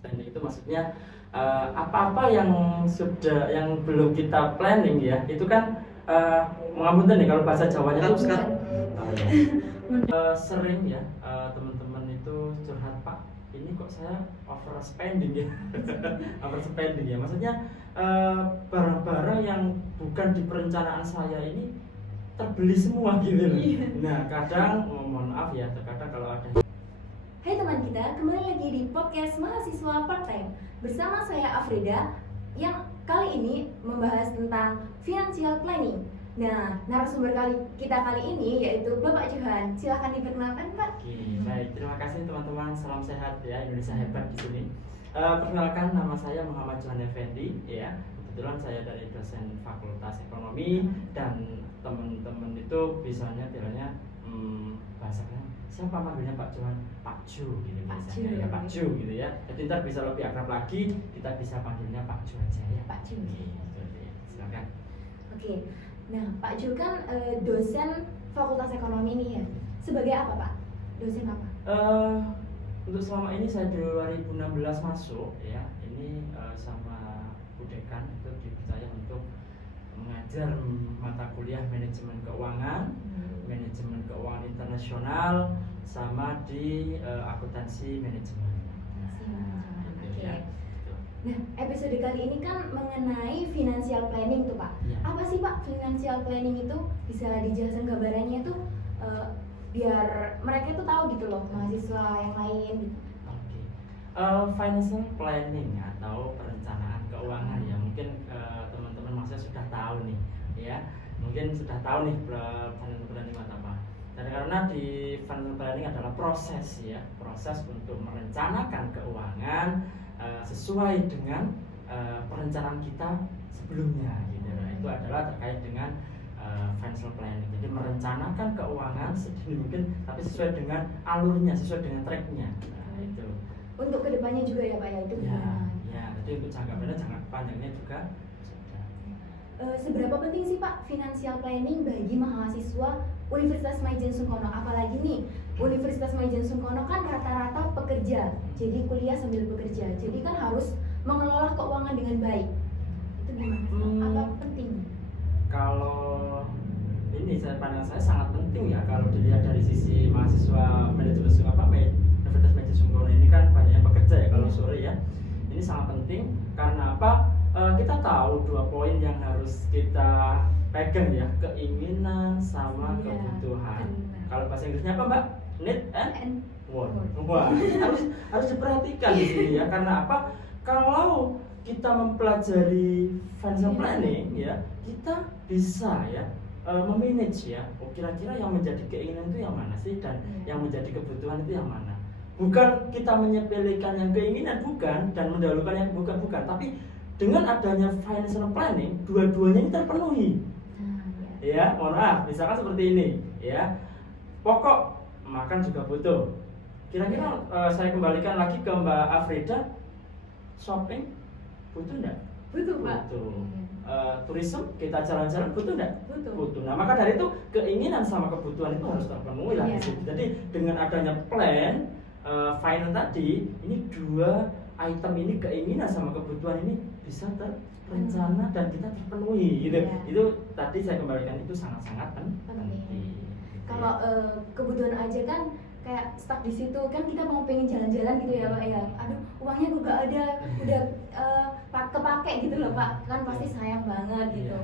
Planning itu maksudnya apa-apa yang belum kita planning ya, itu kan mengapunten nih kalau bahasa Jawanya itu kan sering ya teman-teman itu curhat, Pak, ini kok saya overspending ya. Overspending ya, maksudnya barang-barang yang bukan di perencanaan saya ini terbeli semua gitu loh. Nah kadang mohon maaf ya, terkadang kalau ada. Hai teman kita, kembali lagi di podcast Mahasiswa Part-Time bersama saya Afrida yang kali ini membahas tentang financial planning. Nah, narasumber kita kali ini yaitu Bapak Johan. Silahkan diperkenalkan, Pak. Oke, baik, terima kasih teman-teman, salam sehat ya, Indonesia hebat di sini. Perkenalkan, nama saya Muhammad Johan Effendi ya. Kebetulan saya dari dosen Fakultas Ekonomi dan teman-teman itu biasanya bilangnya bahasanya siapa manggilnya Pak Johan? Pak Ju gitu biasanya ya, Pak Ju gitu ya. Jadi ntar bisa lebih akrab lagi, kita bisa panggilnya Pak Ju aja ya. Pak Ju. Silakan. Oke. Nah, Pak Ju kan dosen Fakultas Ekonomi nih ya. Sebagai apa, Pak? Dosen apa? Untuk selama ini saya 2016 masuk ya. Ini sama Bu Dekan itu dipercaya untuk mengajar mata kuliah manajemen keuangan, manajemen keuangan internasional, sama di akuntansi manajemen. Oke. Nah, episode kali ini kan mengenai financial planning tuh, Pak. Ya. Apa sih, Pak, financial planning itu? Bisa dijelaskan gambarannya tuh biar mereka tuh tahu gitu loh, mahasiswa yang lain gitu. Oke. Financial planning atau perencanaan keuangan ya, mungkin teman-teman maksudnya sudah tahu nih ya. Mungkin sudah tahu nih financial planning apa. Dan karena di financial planning adalah proses ya, proses untuk merencanakan keuangan sesuai dengan perencanaan kita sebelumnya gitu. Nah, itu adalah terkait dengan financial planning. Jadi merencanakan keuangan sedini mungkin tapi sesuai dengan alurnya, sesuai dengan tracknya. Nah, itu. Untuk kedepannya juga ya, Pak ya, itu gimana? Ya, jadi untuk jangka pendek, jangka panjangnya juga sudah. Seberapa penting sih, Pak, financial planning bagi mahasiswa Universitas Maijen Sungkono? Apalagi nih, Universitas Maijen Sungkono kan rata-rata pekerja, jadi kuliah sambil bekerja, jadi kan harus mengelola keuangan dengan baik. Itu gimana? Apa penting? Kalau ini pandangan saya sangat penting ya, kalau dilihat dari sisi mahasiswa manajemen Universitas Maijen Sungkono ini kan banyak yang bekerja ya kalau sore ya. Ini sangat penting karena apa? Kita tahu 2 poin yang harus kita pegang ya, keinginan sama kebutuhan. Kalau bahasa Inggrisnya apa, Mbak? Need and want. Wah, harus diperhatikan di sini ya. Karena apa? Kalau kita mempelajari financial planning ya, kita bisa ya memanage ya. Oh, kira-kira yang menjadi keinginan itu yang mana sih, dan yang menjadi kebutuhan itu yang mana? Bukan kita menyepelekan yang keinginan, bukan, dan mendahulukan yang bukan, tapi dengan adanya financial planning, dua-duanya ini terpenuhi. Ya, mohon maaf, misalkan seperti ini, ya. Pokok makan juga butuh. Kira-kira saya kembalikan lagi ke Mbak Afrida, shopping butuh enggak? Butuh, Pak. Butuh. Tourism, kita jalan-jalan butuh enggak? Butuh. Nah, maka dari itu keinginan sama kebutuhan itu harus terpenuhi lah di situ. Jadi dengan adanya plan finance tadi, ini 2 item ini, keinginan sama kebutuhan ini bisa terencana dan kita terpenuhi gitu. Itu tadi saya kembalikan, itu sangat-sangat penting. Kalau kebutuhan aja kan kayak stuck di situ, kan kita mau pengen jalan-jalan gitu ya, Pak ya. Aduh, uangnya gue gak ada, udah kepake gitu loh, Pak. Kan pasti sayang banget gitu.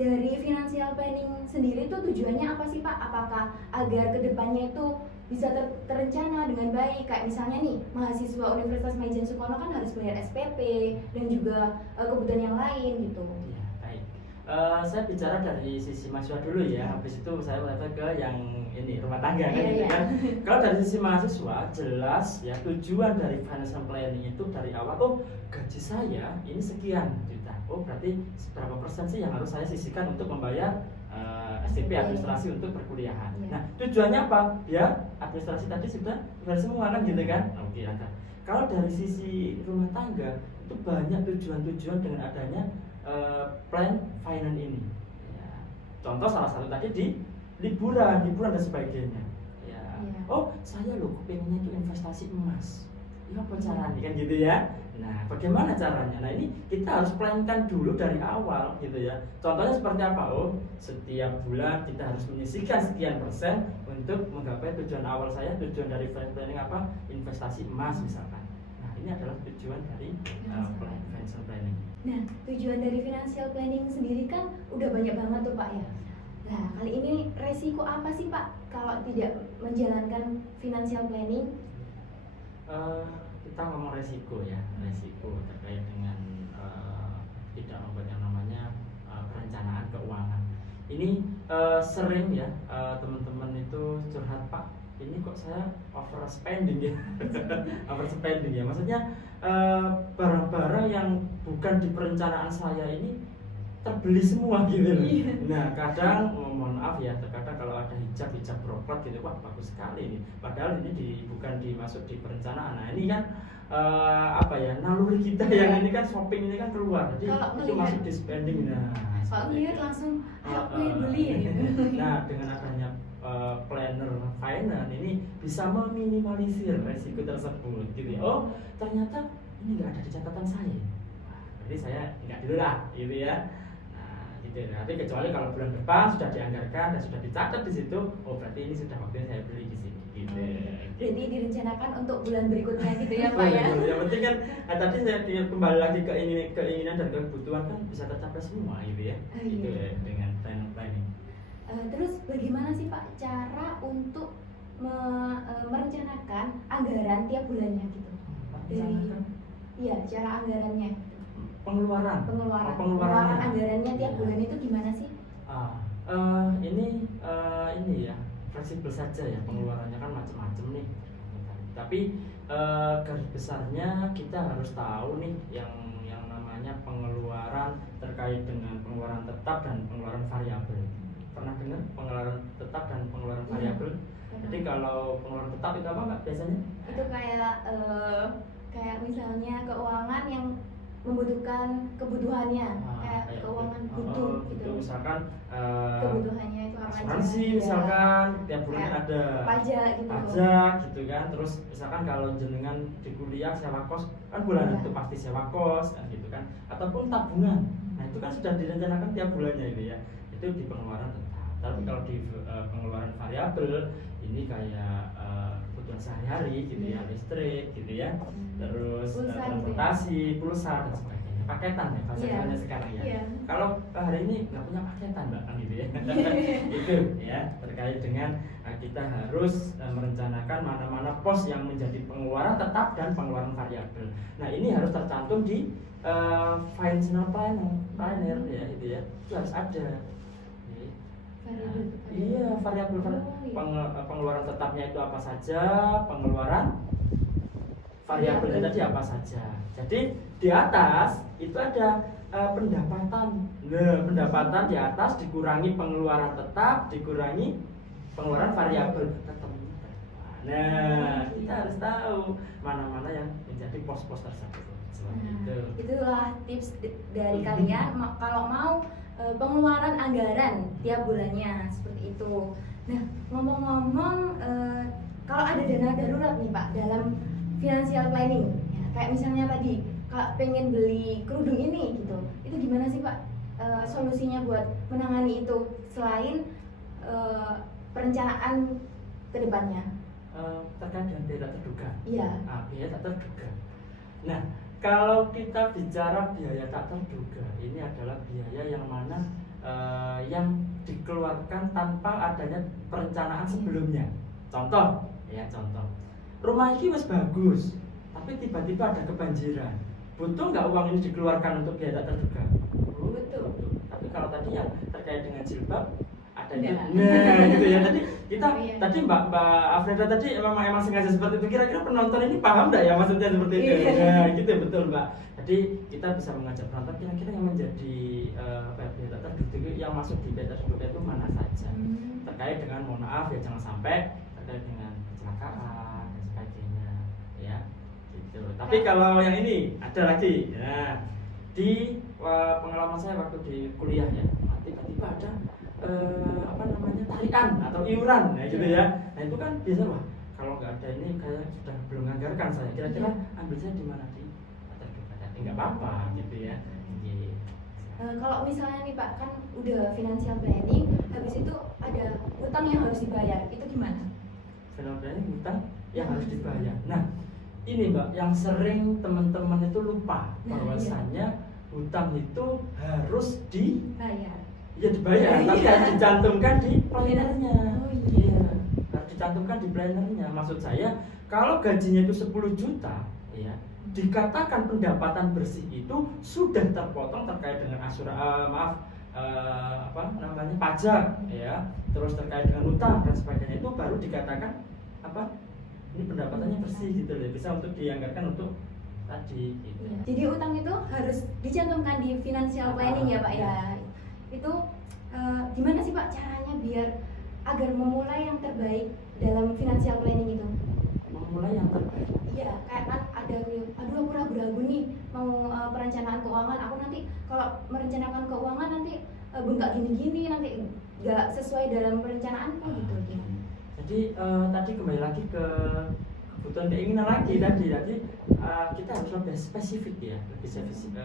Dari financial planning sendiri tuh tujuannya apa sih, Pak? Apakah agar kedepannya itu bisa terencana dengan baik? Kayak misalnya nih, mahasiswa Universitas Maijen Sungkono kan harus bayar SPP dan juga kebutuhan yang lain gitu. Ya, baik. Saya bicara dari sisi mahasiswa dulu ya, habis itu saya mulai ke yang ini rumah tangga kan gitu kan. Kalau dari sisi mahasiswa jelas ya, tujuan dari financial planning itu dari awal, oh gaji saya ini sekian juta, oh berarti berapa persen sih yang harus saya sisihkan untuk membayar SPP administrasi untuk perkuliahan. Nah tujuannya apa? Biar administrasi tadi sudah semua kan gitu kan. Oke, ada. Kalau dari sisi rumah tangga itu banyak tujuan-tujuan dengan adanya plan finance ini ya. Contoh salah satu tadi di liburan dan sebagainya ya. Oh saya loh pengennya itu investasi emas ini apa caranya kan gitu ya. Nah, bagaimana caranya? Nah, ini kita harus plankan dulu dari awal gitu ya. Contohnya seperti apa? Oh, setiap bulan kita harus menyisihkan sekian persen untuk menggapai tujuan awal saya. Tujuan dari planning apa? Investasi emas misalkan. Nah, ini adalah tujuan dari financial planning. Nah, tujuan dari financial planning sendiri kan udah banyak banget tuh Pak ya. Nah, kali ini resiko apa sih Pak kalau tidak menjalankan financial planning? Kita ngomong resiko ya, resiko terkait dengan tidak membuat yang namanya perencanaan keuangan. Ini sering ya teman-teman itu curhat, Pak, ini kok saya overspending ya, overspending ya. Maksudnya barang-barang yang bukan di perencanaan saya ini terbeli semua gitu loh. Nah, kadang mohon maaf ya, terkadang kalau ada hijab broklat gitu, wah bagus sekali ini. Padahal ini bukan dimasuk di perencanaan. Nah, ini kan apa ya, naluri kita yang ini kan shopping ini kan keluar. Jadi itu masuk di spending. Nah, kalau lihat langsung aku beli ya gitu. Nah, dengan adanya planner finance ini bisa meminimalisir resiko tersebut gitu ya. Oh, ternyata ini nggak ada di catatan saya. Jadi saya nggak dulu lah gitu ya. Gitu. Tapi kecuali kalau bulan depan sudah dianggarkan dan sudah dicatat di situ, oh berarti ini sudah waktunya saya beli di sini. Gitu. Jadi direncanakan untuk bulan berikutnya gitu ya Pak ya. Yang penting kan tadi saya kembali lagi ke keinginan dan kebutuhan kan bisa tercapai semua gitu ya. Gitu ya, dengan planning. Terus bagaimana sih Pak cara untuk merencanakan anggaran tiap bulannya gitu? Iya, cara anggarannya. Pengeluaran anggarannya tiap bulan itu gimana sih? Ini ya fleksibel saja ya, pengeluarannya kan macam-macam nih. Tapi garis besarnya kita harus tahu nih yang namanya pengeluaran terkait dengan pengeluaran tetap dan pengeluaran variabel. Pernah dengar pengeluaran tetap dan pengeluaran variabel? Jadi kalau pengeluaran tetap itu apa Mbak biasanya? Itu kayak misalnya keuangan yang membutuhkan kebutuhannya, kayak keuangan butuh gitu. Misalkan kebutuhannya itu apa asuransi aja? Misalkan tiap bulan ada pajak gitu kan. Terus misalkan kalau jenengan di kuliah sewa kos kan bulanan itu pasti sewa kos kan gitu kan. Ataupun tabungan. Nah, itu kan sudah direncanakan tiap bulannya itu ya. Itu di pengeluaran tetap. Tapi kalau di pengeluaran variabel ini kayak kebutuhan sehari-hari gitu ya, listrik gitu ya, terus transportasi, pulsa dan sebagainya, paketan ya bahasanya sekarang ya. Kalau hari ini nggak punya paketan Mbak kan gitu ya. Itu ya terkait dengan kita harus merencanakan mana-mana pos yang menjadi pengeluaran tetap dan pengeluaran variabel. Nah, ini harus tercantum di financial planner ya itu ya, itu harus ada. Iya, variabel pengeluaran tetapnya itu apa saja, pengeluaran variabelnya tadi apa saja. Jadi di atas itu ada pendapatan. Nah, pendapatan di atas dikurangi pengeluaran tetap, dikurangi pengeluaran variabel. Nah, kita harus tahu mana-mana yang menjadi pos-pos tersebut. Itulah tips dari kalian kalau mau pengeluaran anggaran tiap bulannya seperti itu. Nah, ngomong-ngomong kalau ada dana darurat nih Pak dalam financial planning ya, kayak misalnya tadi kalau pengen beli kerudung ini gitu, itu gimana sih Pak solusinya buat menangani itu selain perencanaan ke depannya? Terkait dengan biaya tak terduga. Iya. Biaya tak terduga. Nah, kalau kita bicara biaya tak terduga, ini adalah biaya yang mana yang dikeluarkan tanpa adanya perencanaan sebelumnya. Contoh, rumah ini masih bagus, tapi tiba-tiba ada kebanjiran. Butuh nggak uang ini dikeluarkan untuk biaya tak terduga? Butuh. Tapi kalau tadi yang terkait dengan jilbab, ada itu. Nah, gitu ya. Tadi Mbak Afrida tadi emang sengaja seperti itu. Kira-kira penonton ini paham nggak ya maksudnya seperti itu? Nah, gitu betul Mbak. Jadi kita bisa mengajak penonton kira-kira yang menjadi biaya terduga yang masuk di biaya terduga itu mana saja. Terkait dengan mohon maaf ya jangan sampai terkait dengan kecelakaan dan sebagainya, ya. Gitu. Tapi kalau yang ini ada lagi. Nah, di pengalaman saya waktu di kuliah ya, tiba-tiba ada tarikan atau iuran, nah gitu ya. Nah itu kan biasa kalau nggak ada ini kayak sudah belum menganggarkan saya. Kira-kira ambil saya di mana di terdekat? Nggak apa-apa gitu ya. Gitu. Kalau misalnya nih Pak, kan udah financial planning, habis itu ada utang yang harus dibayar, itu gimana? Financial planning utang yang harus dibayar. Nah, ini Mbak, yang sering teman-teman itu lupa bahwasanya hutang itu harus Bayar. ya dibayar, tapi harus dicantumkan di plannernya. Oh iya. Harus dicantumkan di plannernya. Maksud saya, kalau gajinya itu 10 juta, ya, dikatakan pendapatan bersih itu sudah terpotong terkait dengan pajak, ya, terus terkait dengan utang dan sebagainya, itu baru dikatakan apa? Ini pendapatannya bersih gitu loh, bisa untuk dianggarkan untuk tadi gitu. Iya. Jadi utang itu harus dicantumkan di financial planning ya Pak ya. Itu gimana sih Pak caranya biar agar memulai yang terbaik dalam financial planning itu? Memulai yang terbaik. Iya, kayak kan ada aduh aku ragu-ragu nih mau perencanaan keuangan, aku nanti kalau merencanakan keuangan nanti bengkak gini-gini, nanti nggak sesuai dalam perencanaanku gitu. Jadi tadi kembali lagi ke kebutuhan keinginan lagi tadi. Jadi kita harus lebih spesifik ya, lebih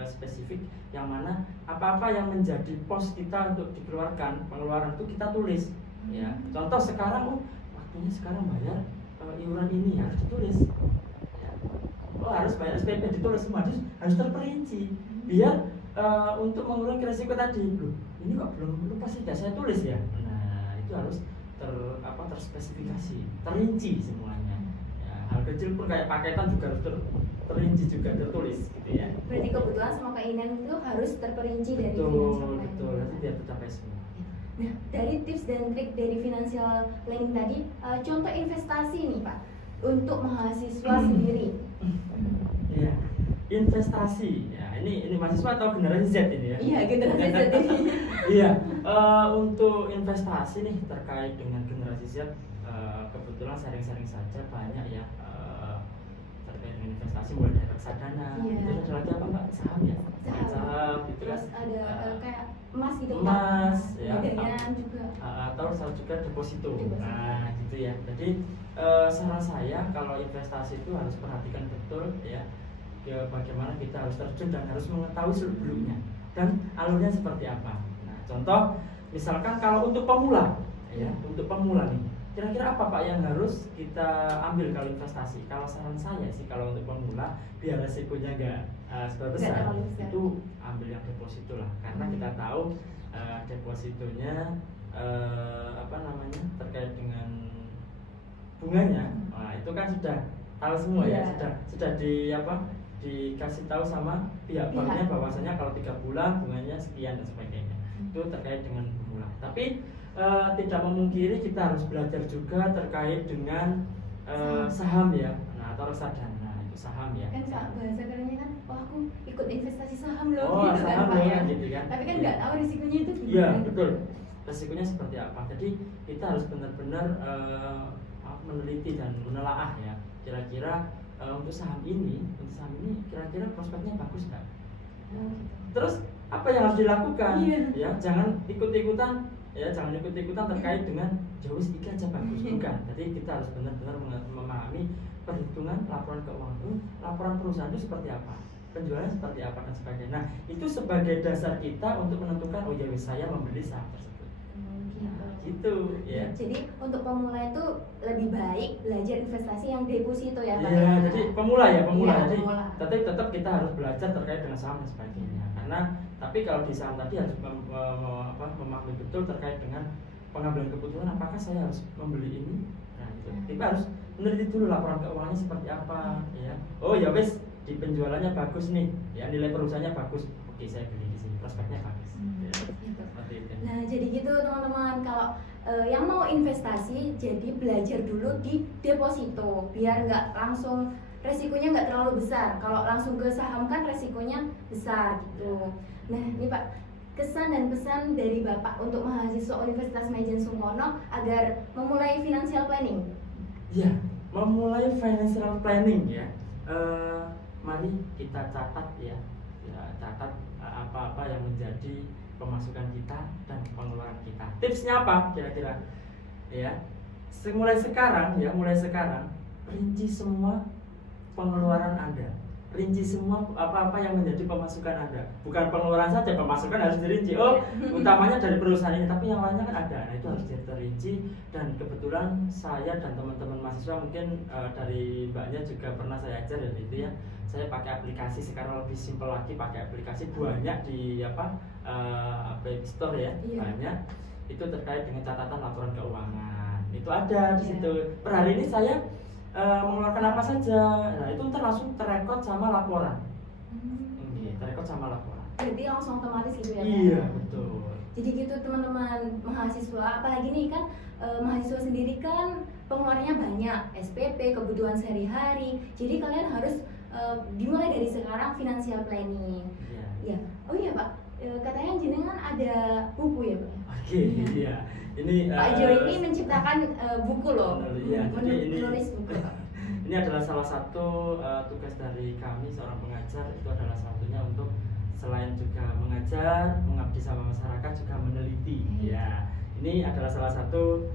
spesifik yang mana apa-apa yang menjadi pos kita untuk dikeluarkan, pengeluaran itu kita tulis. Ya, contoh sekarang, waktunya sekarang bayar iuran ini harus ditulis. Ya. Harus bayar SPP ditulis semua, harus terperinci. Biar untuk mengurangi risiko tadi, loh, ini kok belum pasti tidak saya tulis ya. Nah, itu harus terspesifikasi, terinci semuanya. Ya, hal kecil pun kayak paketan juga harus terinci juga, tertulis gitu ya. Berarti kebutuhan sama keinginan itu harus terperinci dari financial planning. Betul, nanti biar tercapai semua. Nah, dari tips dan trik dari financial planning tadi, contoh investasi nih Pak untuk mahasiswa sendiri. Iya, investasi. Ya, ini mahasiswa atau generasi Z ini ya? Iya, generasi Z ini. Iya, untuk investasi nih terkait dengan generasi Z, kebetulan sharing-sharing saja banyak ya terkait dengan investasi, mulai dari reksadana. Iya. Itu ada lagi apa Mbak? Saham ya? Saham gitu kan. Terus ada kayak emas gitu Emas ya. Pegadaian juga. Atau juga deposito. Nah, gitu ya. Jadi saran saya kalau investasi itu harus perhatikan betul ya, bagaimana kita harus terjun dan harus mengetahui seluk-beluknya dan alurnya seperti apa. Nah, contoh misalkan kalau untuk pemula ya, untuk pemula nih, kira-kira apa Pak yang harus kita ambil kalau investasi? Kalau saran saya sih, kalau untuk pemula biar resikonya nggak seberapa besar, itu ambil yang deposito lah, karena kita tahu depositonya terkait dengan bunganya. Nah, itu kan sudah tahu semua ya, sudah dikasih tahu sama pihak banknya bahwasanya kalau 3 bulan bunganya sekian dan sebagainya. Itu terkait dengan pemula. Tapi tidak memungkiri kita harus belajar juga terkait dengan saham ya, atau reksadana. Itu saham ya. Kan bahasa kerennya kan, aku ikut investasi saham loh, gitu saham kan Pak ya. Gitu kan. Tapi kan nggak tahu risikonya itu gimana. Iya, betul. Risikonya seperti apa. Jadi kita harus benar-benar meneliti dan menelaah ya. Kira-kira untuk saham ini kira-kira prospeknya bagus nggak? Terus apa yang harus dilakukan? Ya, jangan ikut-ikutan terkait dengan jauh sedikit aja bagus, bukan. Jadi kita harus benar-benar memahami perhitungan laporan keuangan, laporan perusahaan itu seperti apa, penjualan seperti apa dan sebagainya. Nah, itu sebagai dasar kita untuk menentukan saya membeli saham tersebut. Gitu ya. Jadi untuk pemula itu lebih baik belajar investasi yang deposito ya Pak. Iya, jadi pemula. Jadi pemula. tetap kita harus belajar terkait dengan saham dan sebagainya. Tapi kalau di saham tadi harus memahami betul terkait dengan pengambilan keputusan, apakah saya harus membeli ini. Nah, gitu. Kita harus meneliti dulu laporan keuangannya seperti apa ya. Oh ya wes, di penjualannya bagus nih, ya nilai perusahaannya bagus. Oke, saya beli di sini, prospeknya bagus. Ya, gitu. Seperti itu. Nah, jadi gitu teman-teman, kalau yang mau investasi jadi belajar dulu di deposito biar nggak langsung resikonya nggak terlalu besar. Kalau langsung ke saham kan resikonya besar gitu. Nah, ini Pak, kesan dan pesan dari Bapak untuk mahasiswa Universitas Majen Sungkono agar memulai financial planning. Ya, memulai financial planning ya. Mari kita catat ya, catat apa-apa yang menjadi pemasukan kita dan pengeluaran kita. Tipsnya apa kira-kira? Ya, mulai sekarang rinci semua pengeluaran Anda, rinci semua apa-apa yang menjadi pemasukan Anda. Bukan pengeluaran saja, pemasukan harus dirinci. Oh, utamanya dari perusahaan ini, tapi yang lainnya kan ada. Nah, itu harus terinci. Dan kebetulan saya dan teman-teman mahasiswa mungkin dari Mbaknya juga pernah saya ajar dan itu ya. Saya pakai aplikasi, sekarang lebih simpel lagi, pakai aplikasi banyak di Play Store ya, banyak. Itu terkait dengan catatan laporan keuangan. Itu ada di situ. Per hari ini saya mengeluarkan apa saja. Nah, itu ntar langsung terekod sama laporan. Terekod sama laporan. Jadi langsung otomatis gitu ya? Iya, betul. Jadi gitu teman-teman mahasiswa, apalagi nih kan mahasiswa sendiri kan pengeluarannya banyak, SPP, kebutuhan sehari-hari. Jadi kalian harus dimulai dari sekarang financial planning. Iya. Ya. Oh iya Pak, katanya jenengan ada buku ya Pak? Oke, iya. Ini Pak Jo ini menciptakan buku loh. Iya, menulis buku. Ini adalah salah satu tugas dari kami seorang pengajar, itu adalah satunya untuk selain juga mengajar, mengabdi sama masyarakat, juga meneliti. Ya, ini adalah salah satu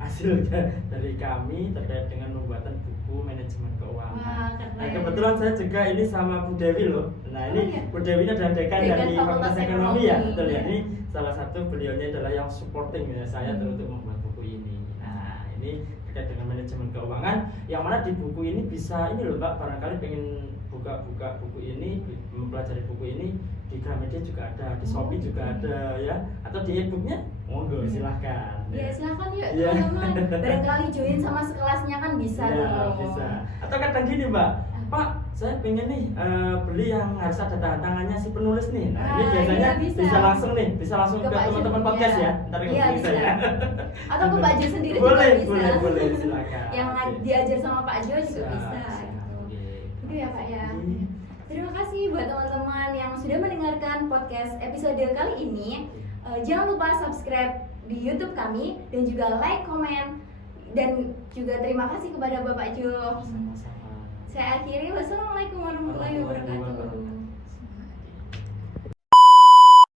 hasil dari kami terkait dengan pembuatan buku manajemen keuangan. Wah, Nah, kebetulan saya juga ini sama Bu Dewi loh. Nah, ini iya. Bu Dewi ini adalah dekan dari Fakultas Ekonomi ya, betul ya. Iya. Ini salah satu beliaunya adalah yang supporting ya saya untuk membuat buku ini. Nah, ini terkait dengan manajemen keuangan, yang mana di buku ini bisa ini loh Mbak, barangkali pengen buka buku ini, mempelajari buku ini di Gramedia juga ada, di Shopee juga ada ya, atau di e-booknya monggo silahkan. Ya silahkan yuk Ya. teman-teman, barangkali join sama sekelasnya kan bisa Ya, loh. bisa. Atau kadang gini Mbak, Pak, saya pengen nih beli yang harus ada tanda tangannya si penulis nih. Nah, ini biasanya iya, bisa langsung ke Pak Jo, teman-teman podcast iya. ya. Ntar Iya, bisa bisa. ya. Atau ke Pak Jo sendiri boleh, juga bisa. boleh, silakan. Yang Oke. diajar sama Pak Jo juga Siap, bisa. siap. Gitu. Oke. Itu ya Pak ya. Iya. Terima kasih buat teman-teman yang sudah mendengarkan podcast episode kali ini. Jangan lupa subscribe di YouTube kami dan juga like, komen, dan juga terima kasih kepada Bapak Jo. Sama-sama. Saya akhiri, wassalamualaikum warahmatullahi wabarakatuh.